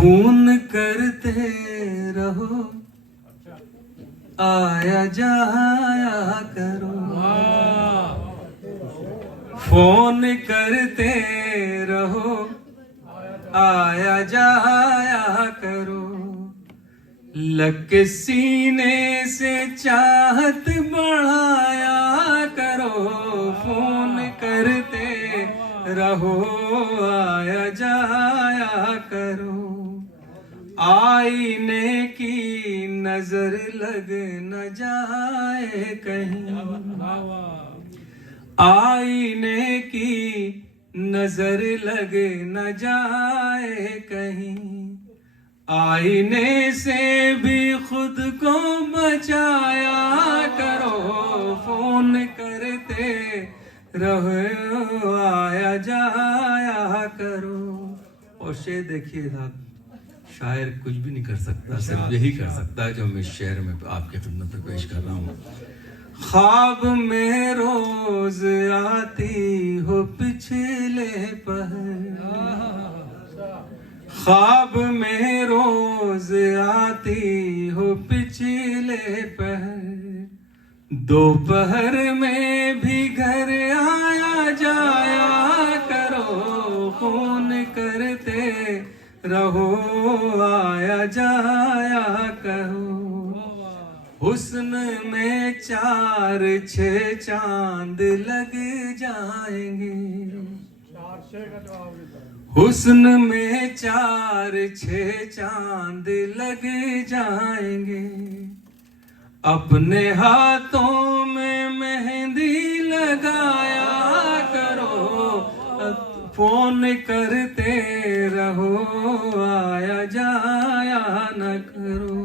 Phone करते रहो, आया जाया करो। फोन करते रहो, आया जाया करो। लग के सीने से चाहत बढ़ाया करो। फोन करते रहो, आया जाया करो। आईने की नजर लग न जाए कहीं, आईने की नजर लग न जाए कहीं। आईने से भी खुद को बचाया करो। फोन करते रहो, आया जाया करो। और शेर देखिए साहब, शायर कुछ भी नहीं कर सकता, सिर्फ यही कर सकता है जो मैं इस शेर में आपके खिदमत में पेश कर रहा हूँ। ख्वाब में रोज आती हो पिछले पहर, ख्वाब में रोज आती हो पिछले पहर। दोपहर में भी घर आया जाया करो। फोन करते रहो, आया जाया करो। हुस्न में 4-6 चांद लग जाएंगे, हुस्न में 4-6 चांद लग जाएंगे। अपने हाथों में मेहंदी लगाया करो। फोन करते रहो, आया जाया न करो।